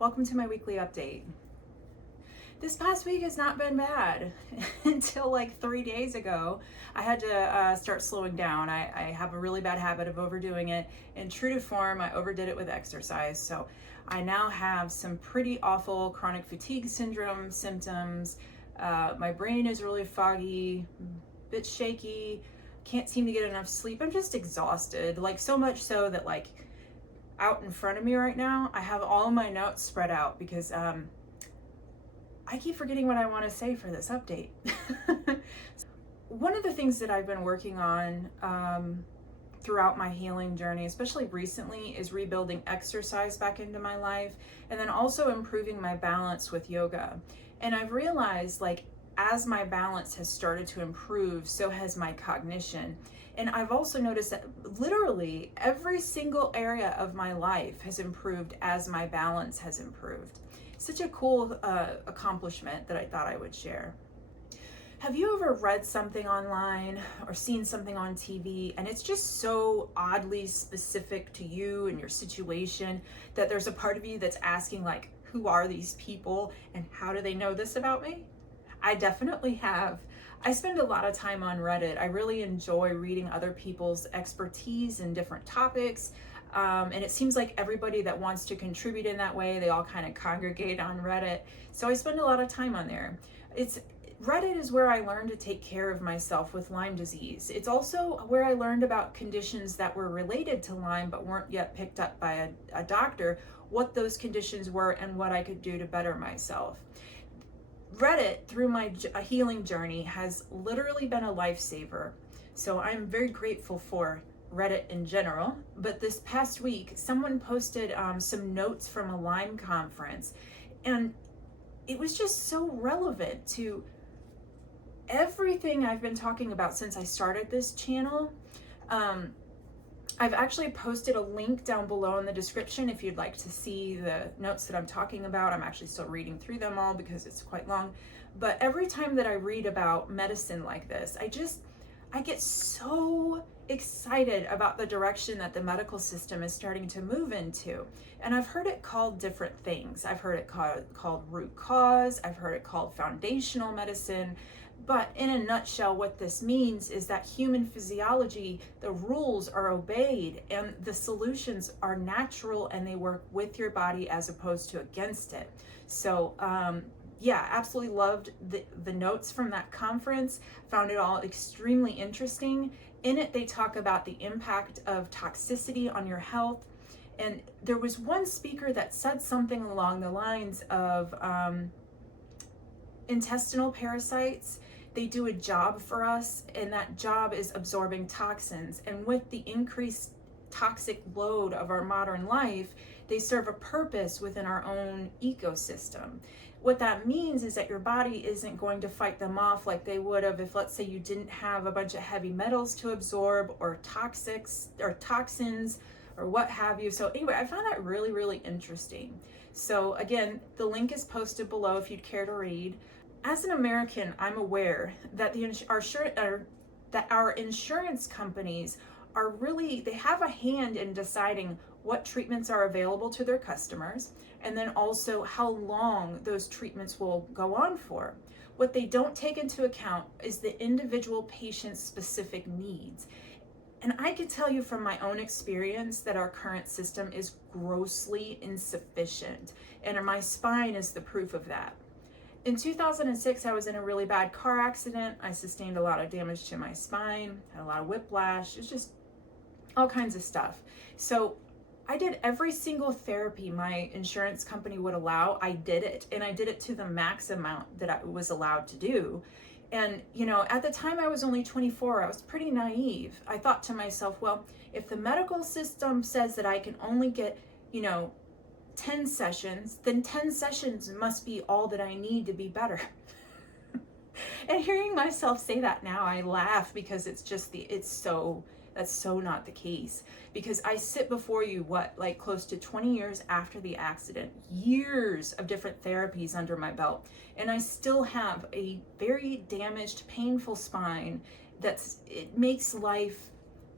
Welcome to my weekly update. This past week has not been bad. Until like 3 days ago, I had to start slowing down. I have a really bad habit of overdoing it, and true to form, I overdid it with exercise. So I now have some pretty awful chronic fatigue syndrome symptoms. My brain is really foggy, a bit shaky, can't seem to get enough sleep. I'm just exhausted, like so much so that like out in front of me right now, I have all of my notes spread out because I keep forgetting what I want to say for this update. One of the things that I've been working on throughout my healing journey, especially recently, is rebuilding exercise back into my life, and then also improving my balance with yoga. And I've realized, like, as my balance has started to improve, so has my cognition. And I've also noticed that literally every single area of my life has improved as my balance has improved. Such a cool accomplishment that I thought I would share. Have you ever read something online or seen something on TV and it's just so oddly specific to you and your situation that there's a part of you that's asking, like, who are these people and how do they know this about me? I definitely have. I spend a lot of time on Reddit. I really enjoy reading other people's expertise in different topics. And it seems like everybody that wants to contribute in that way, they all kind of congregate on Reddit. So I spend a lot of time on there. Reddit is where I learned to take care of myself with Lyme disease. It's also where I learned about conditions that were related to Lyme but weren't yet picked up by a doctor, what those conditions were and what I could do to better myself. Reddit, through my healing journey, has literally been a lifesaver. So I'm very grateful for Reddit in general. But this past week, someone posted some notes from a Lyme conference, and it was just so relevant to everything I've been talking about since I started this channel. I've actually posted a link down below in the description if you'd like to see the notes that I'm talking about. I'm actually still reading through them all because it's quite long. But every time that I read about medicine like this, I get so excited about the direction that the medical system is starting to move into. And I've heard it called different things. I've heard it called root cause. I've heard it called foundational medicine. But in a nutshell, what this means is that human physiology, the rules are obeyed and the solutions are natural and they work with your body as opposed to against it. So yeah, absolutely loved the notes from that conference. Found it all extremely interesting. In it, they talk about the impact of toxicity on your health. And there was one speaker that said something along the lines of intestinal parasites. They do a job for us, and that job is absorbing toxins. And with the increased toxic load of our modern life, they serve a purpose within our own ecosystem. What that means is that your body isn't going to fight them off like they would have if, let's say, you didn't have a bunch of heavy metals to absorb or toxins or what have you. So anyway, I found that really, really interesting. So again, the link is posted below if you'd care to read. As an American, I'm aware that our insurance companies are really, they have a hand in deciding what treatments are available to their customers, and then also how long those treatments will go on for. What they don't take into account is the individual patient's specific needs. And I can tell you from my own experience that our current system is grossly insufficient, and my spine is the proof of that. In 2006, I was in a really bad car accident. I sustained a lot of damage to my spine, had a lot of whiplash. It was just all kinds of stuff. So I did every single therapy my insurance company would allow. I did it, and I did it to the max amount that I was allowed to do. And, you know, at the time I was only 24, I was pretty naive. I thought to myself, well, if the medical system says that I can only get, 10 sessions, then 10 sessions must be all that I need to be better. And hearing myself say that now, I laugh because that's so not the case. Because I sit before you, close to 20 years after the accident, years of different therapies under my belt, and I still have a very damaged, painful spine it makes life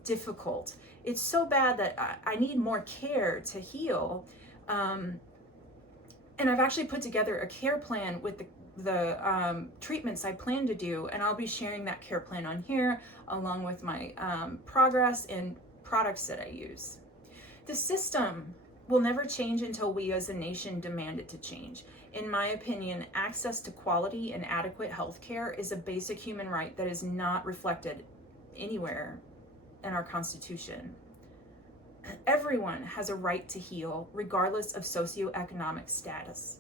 difficult. It's so bad that I need more care to heal. And I've actually put together a care plan with the treatments I plan to do, and I'll be sharing that care plan on here along with my progress and products that I use. The system will never change until we as a nation demand it to change. In my opinion, access to quality and adequate health care is a basic human right that is not reflected anywhere in our Constitution. Everyone has a right to heal, regardless of socioeconomic status.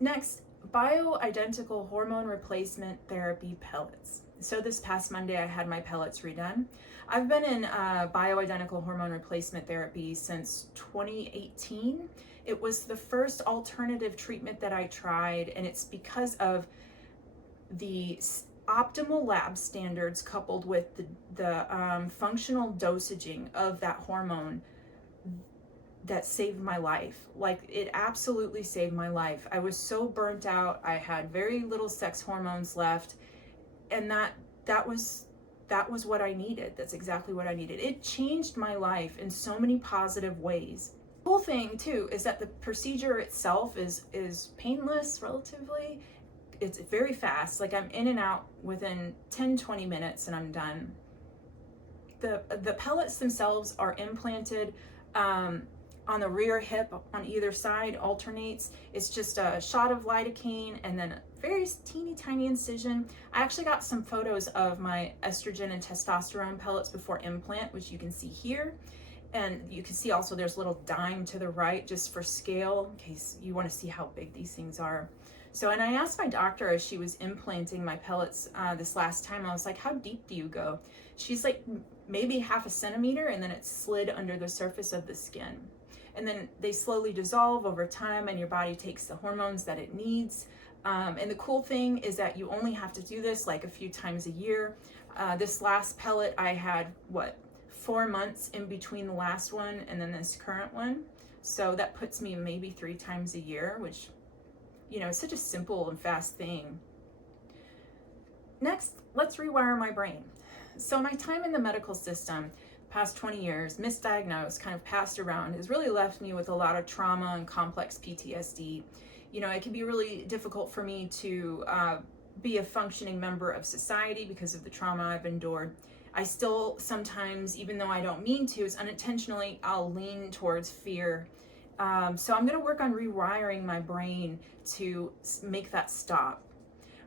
Next, bioidentical hormone replacement therapy pellets. So this past Monday, I had my pellets redone. I've been in bioidentical hormone replacement therapy since 2018. It was the first alternative treatment that I tried, and it's because of the optimal lab standards coupled with the functional dosaging of that hormone that saved my life. Like, it absolutely saved my life. I was so burnt out. I had very little sex hormones left, and that was what I needed. That's exactly what I needed. It changed my life in so many positive ways. The cool thing too is that the procedure itself is painless relatively. It's very fast. Like, I'm in and out within 10-20 minutes and I'm done. The pellets themselves are implanted on the rear hip on either side, alternates. It's just a shot of lidocaine and then a very teeny tiny incision. I actually got some photos of my estrogen and testosterone pellets before implant, which you can see here. And you can see also there's a little dime to the right just for scale, in case you want to see how big these things are. So, and I asked my doctor as she was implanting my pellets this last time, I was like, how deep do you go? She's like, maybe 0.5 centimeter, and then it slid under the surface of the skin. And then they slowly dissolve over time and your body takes the hormones that it needs. And the cool thing is that you only have to do this like a few times a year. This last pellet, I had 4 months in between the last one and then this current one. So that puts me maybe 3 times a year, which, you know, it's such a simple and fast thing. Next, let's rewire my brain. So my time in the medical system, past 20 years, misdiagnosed, kind of passed around, has really left me with a lot of trauma and complex PTSD. You know, it can be really difficult for me to be a functioning member of society because of the trauma I've endured. I still sometimes, even though I don't mean to, it's unintentionally, I'll lean towards fear. So I'm going to work on rewiring my brain to make that stop.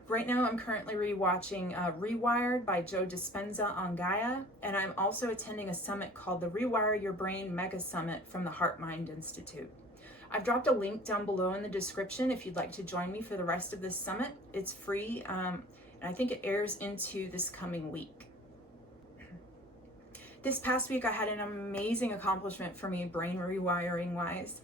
Right now, I'm currently rewatching Rewired by Joe Dispenza on Gaia, and I'm also attending a summit called the Rewire Your Brain Mega Summit from the Heart Mind Institute. I've dropped a link down below in the description if you'd like to join me for the rest of this summit. It's free, and I think it airs into this coming week. This past week, I had an amazing accomplishment for me, brain rewiring wise.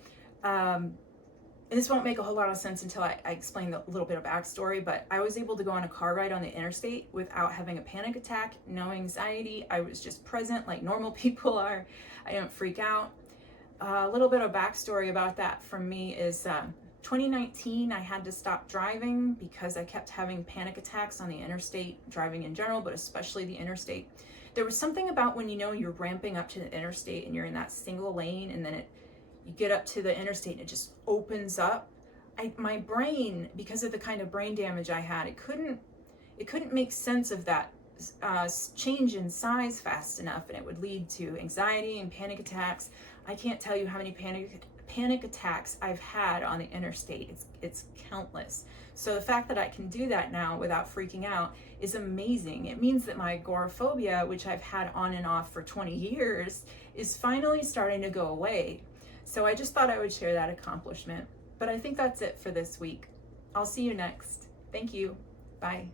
And this won't make a whole lot of sense until I explain a little bit of backstory, but I was able to go on a car ride on the interstate without having a panic attack, no anxiety. I was just present like normal people are. I don't freak out. A little bit of backstory about that from me is 2019, I had to stop driving because I kept having panic attacks on the interstate, driving in general, but especially the interstate. There was something about when, you know, you're ramping up to the interstate and you're in that single lane and then you get up to the interstate and it just opens up. My brain, because of the kind of brain damage I had, it couldn't make sense of that change in size fast enough, and it would lead to anxiety and panic attacks. I can't tell you how many panic attacks I've had on the interstate. It's countless. So the fact that I can do that now without freaking out is amazing. It means that my agoraphobia, which I've had on and off for 20 years, is finally starting to go away. So I just thought I would share that accomplishment. But I think that's it for this week. I'll see you next. Thank you. Bye.